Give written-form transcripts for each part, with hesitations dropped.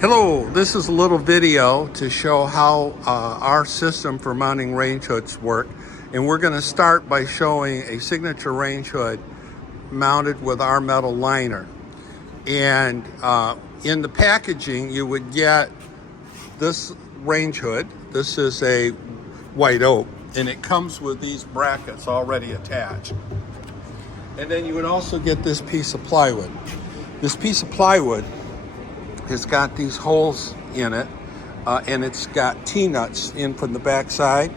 Hello, this is a little video to show how our system for mounting range hoods work. And we're going to start by showing a signature range hood mounted with our metal liner. And in the packaging, you would get this range hood. This is a white oak, and it comes with these brackets already attached. And then you would also get this piece of plywood. This piece of plywood has got these holes in it, and it's got T-nuts in from the back side.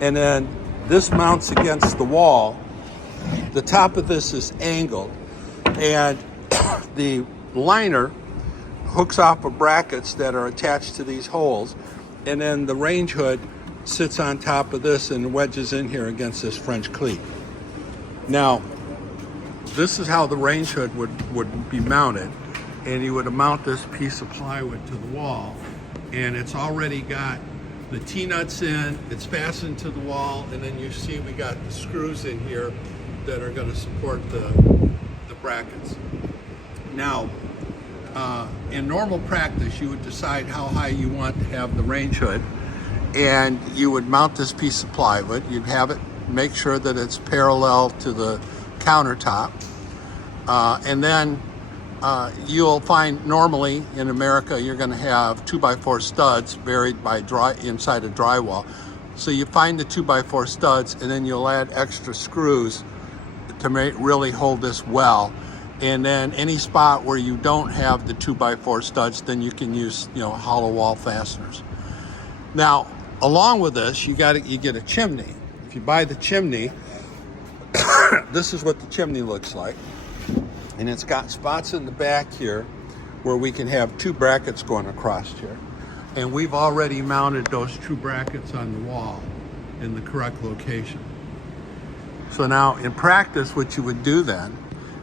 And then this mounts against the wall. The top of this is angled, and the liner hooks off of brackets that are attached to these holes, and then the range hood sits on top of this and wedges in here against this French cleat. Now, this is how the range hood would be mounted. And you would mount this piece of plywood to the wall, and it's already got the T-nuts in, it's fastened to the wall, and then you see we got the screws in here that are going to support the brackets. Now, in normal practice, you would decide how high you want to have the range hood, and you would mount this piece of plywood. You'd have it, make sure that it's parallel to the countertop, and then you'll find normally in America you're going to have 2x4 studs buried by inside a drywall. So you find the 2x4 studs, and then you'll add extra screws to really hold this well. And then any spot where you don't have the 2x4 studs, then you can use hollow wall fasteners. Now, along with this, you get a chimney. If you buy the chimney, this is what the chimney looks like. And it's got spots in the back here where we can have two brackets going across here. And we've already mounted those two brackets on the wall in the correct location. So now in practice, what you would do then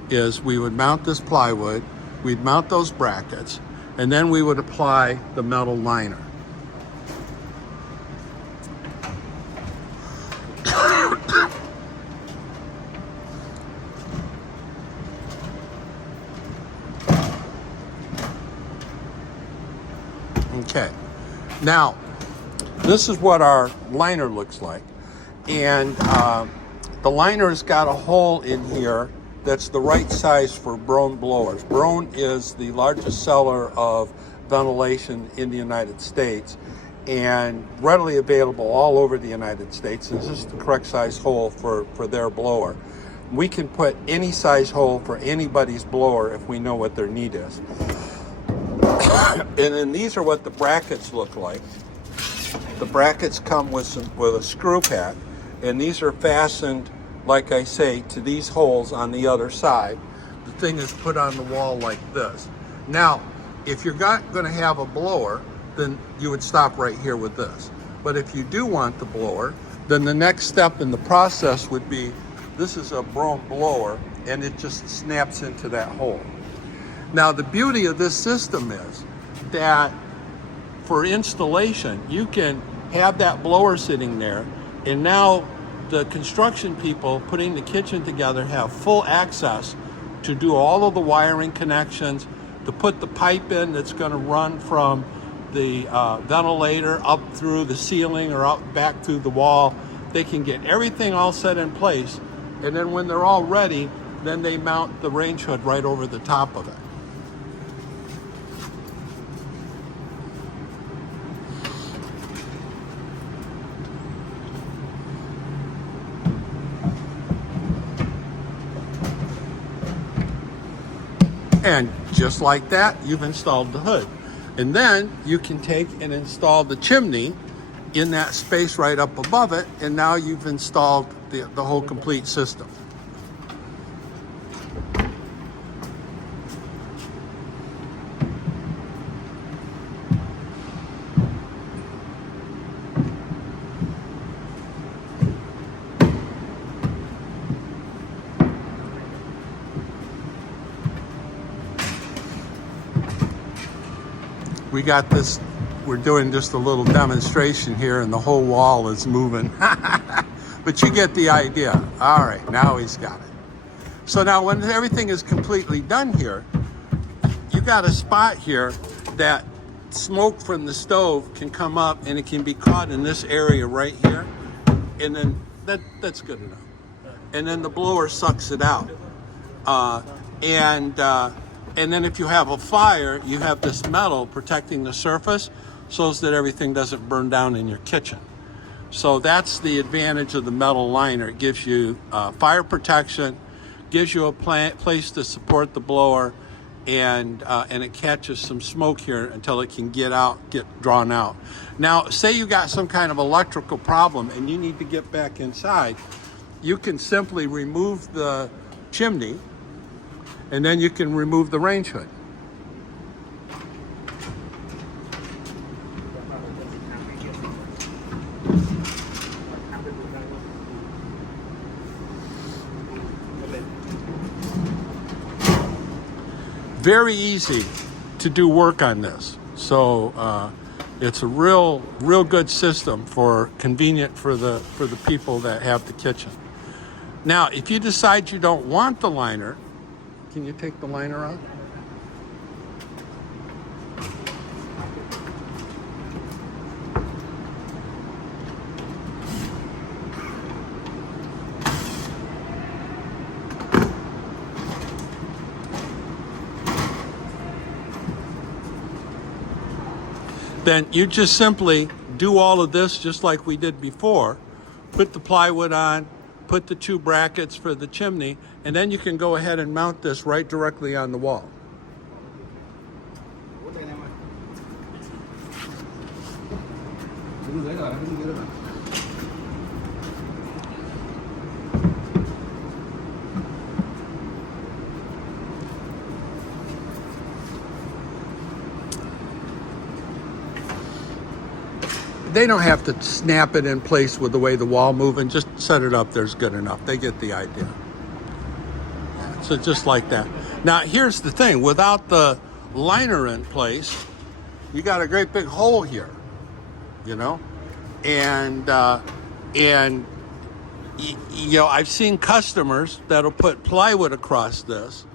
is we would mount this plywood, we'd mount those brackets, and then we would apply the metal liner. Okay, now this is what our liner looks like, and the liner's got a hole in here that's the right size for Broan blowers. Broan is the largest seller of ventilation in the United States and readily available all over the United States. This is the correct size hole for their blower. We can put any size hole for anybody's blower if we know what their need is. And then these are what the brackets look like. The brackets come with a screw pad, and these are fastened, like I say, to these holes on the other side. The thing is put on the wall like this. Now, if you're not going to have a blower, then you would stop right here with this. But if you do want the blower, then the next step in the process would be, this is a Broan blower, and it just snaps into that hole. Now, the beauty of this system is that for installation, you can have that blower sitting there, and now the construction people putting the kitchen together have full access to do all of the wiring connections, to put the pipe in that's going to run from the ventilator up through the ceiling or up back through the wall. They can get everything all set in place, and then when they're all ready, then they mount the range hood right over the top of it. And just like that, you've installed the hood. And then you can take and install the chimney in that space right up above it, and now you've installed the whole complete system. We got this, we're doing just a little demonstration here, and the whole wall is moving. But you get the idea. All right, now he's got it. So now when everything is completely done here, you got a spot here that smoke from the stove can come up and it can be caught in this area right here, and then that's good enough. And then the blower sucks it out. And then if you have a fire, you have this metal protecting the surface so that everything doesn't burn down in your kitchen. So that's the advantage of the metal liner. It gives you fire protection, gives you a place to support the blower, and it catches some smoke here until it can get drawn out. Now, say you got some kind of electrical problem and you need to get back inside, you can simply remove the chimney, and then you can remove the range hood. Very easy to do work on this. So it's a real good system for convenient for the people that have the kitchen. Now, if you decide you don't want the liner, can you take the liner out? Then you just simply do all of this just like we did before. Put the plywood on, put the 2 brackets for the chimney, and then you can go ahead and mount this right directly on the wall. They don't have to snap it in place with the way the wall moving. Just set it up there's good enough. They get the idea. So just like that. Now here's the thing. Without the liner in place, you got a great big hole here, you know? And you know, I've seen customers that'll put plywood across this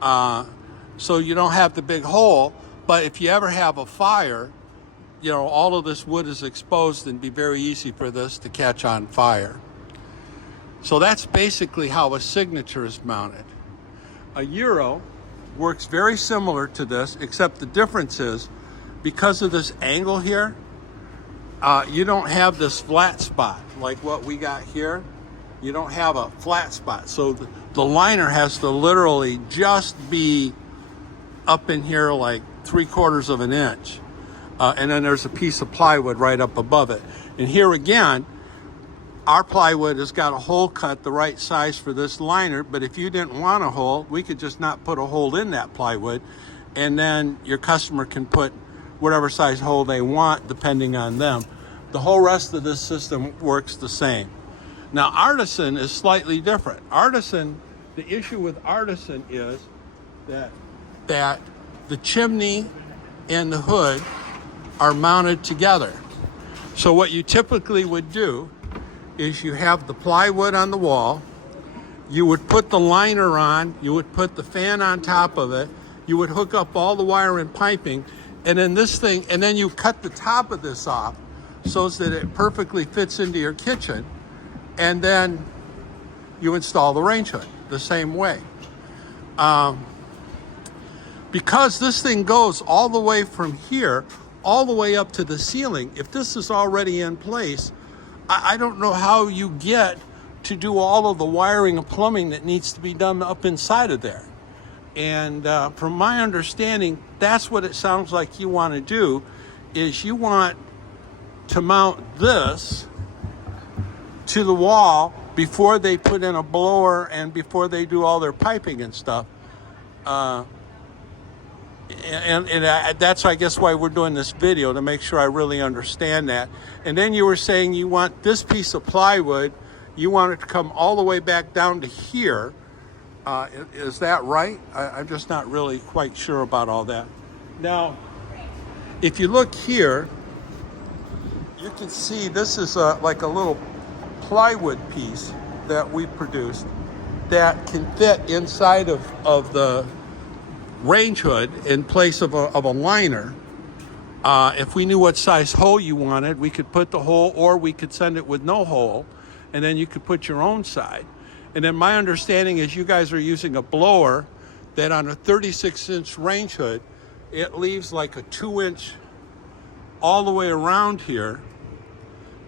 so you don't have the big hole. But if you ever have a fire, you know, all of this wood is exposed and be very easy for this to catch on fire. So that's basically how a signature is mounted. A Euro works very similar to this, except the difference is because of this angle here, you don't have this flat spot like what we got here. You don't have a flat spot. So the liner has to literally just be up in here like 3/4 of an inch. And then there's a piece of plywood right up above it. And here again, our plywood has got a hole cut the right size for this liner, but if you didn't want a hole, we could just not put a hole in that plywood, and then your customer can put whatever size hole they want depending on them. The whole rest of this system works the same. Now, Artisan is slightly different. Artisan, the issue with Artisan is that the chimney and the hood are mounted together. So what you typically would do is you have the plywood on the wall, you would put the liner on, you would put the fan on top of it, you would hook up all the wire and piping, and then this thing, and then you cut the top of this off so that it perfectly fits into your kitchen, and then you install the range hood the same way. Because this thing goes all the way from here all the way up to the ceiling, if this is already in place, I don't know how you get to do all of the wiring and plumbing that needs to be done up inside of there. And from my understanding, that's what it sounds like you want to do, is you want to mount this to the wall before they put in a blower and before they do all their piping and stuff. And that's, I guess, why we're doing this video, to make sure I really understand that. And then you were saying you want this piece of plywood, you want it to come all the way back down to here. Is that right? I'm just not really quite sure about all that. Now, if you look here, you can see this is like a little plywood piece that we produced that can fit inside of the range hood in place of a liner. If we knew what size hole you wanted, we could put the hole, or we could send it with no hole, and then you could put your own side. And then my understanding is you guys are using a blower that on a 36-inch range hood, it leaves like a 2-inch all the way around here.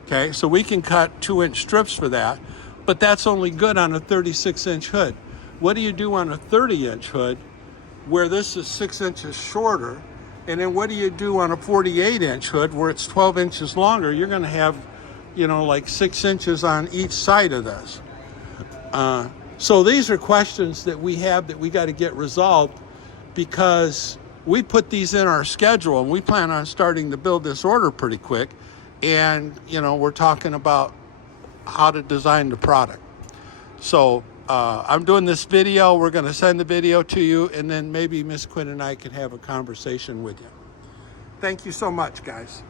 Okay, so we can cut 2-inch strips for that, but that's only good on a 36-inch hood. What do you do on a 30-inch hood where this is 6 inches shorter? And then what do you do on a 48-inch hood where it's 12 inches longer? You're going to have, like 6 inches on each side of this. So these are questions that we have that we got to get resolved, because we put these in our schedule and we plan on starting to build this order pretty quick. And, we're talking about how to design the product. So I'm doing this video. We're going to send the video to you, and then maybe Miss Quinn and I can have a conversation with you. Thank you so much, guys.